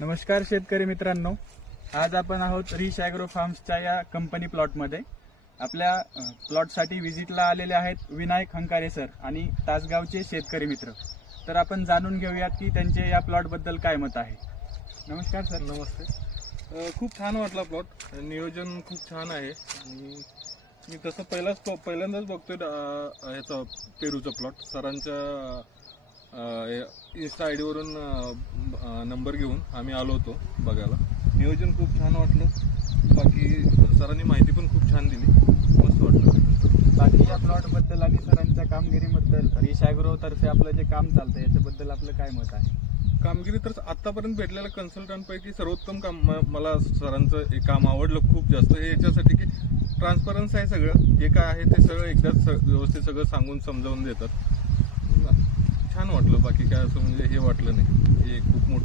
नमस्कार शेतकरी मित्रांनो, आज आपण आहोत रिश ॲग्रो फार्म्सच्या या कंपनी प्लॉटमध्ये. आपल्या प्लॉटसाठी व्हिजिटला आलेले आहेत विनायक हंकारे सर आणि तासगावचे शेतकरी मित्र. तर आपण जाणून घेऊयात की त्यांचे या प्लॉटबद्दल काय मत आहे. नमस्कार सर. नमस्ते. खूप छान वाटला प्लॉट. नियोजन खूप छान आहे आणि मी तसं पहिल्यांदाच बघतोय ह्याचा पेरूचा प्लॉट. सरांच्या इन्स्टा आय डीवरून नंबर घेऊन आम्ही आलो होतो बघायला. नियोजन खूप छान वाटलं. बाकी सरांनी माहिती पण खूप छान दिली. मस्त वाटलं. बाकी या प्लॉटबद्दल आणि सरांच्या कामगिरीबद्दल रिश ॲग्रो तर्फे आपलं जे काम चालतं याच्याबद्दल आपलं काय मत आहे. कामगिरी तर आतापर्यंत भेटलेल्या कन्सल्टंटपैकी सर्वोत्तम काम मला सरांचं हे काम आवडलं खूप जास्त. हे याच्यासाठी की ट्रान्सपरन्सी आहे. सगळं जे काय आहे ते सगळं एकदाच व्यवस्थित सगळं सांगून समजावून देतात. छान वाटलं. बाकी काय असं म्हणजे हे वाटलं नाही. हे खूप मोठं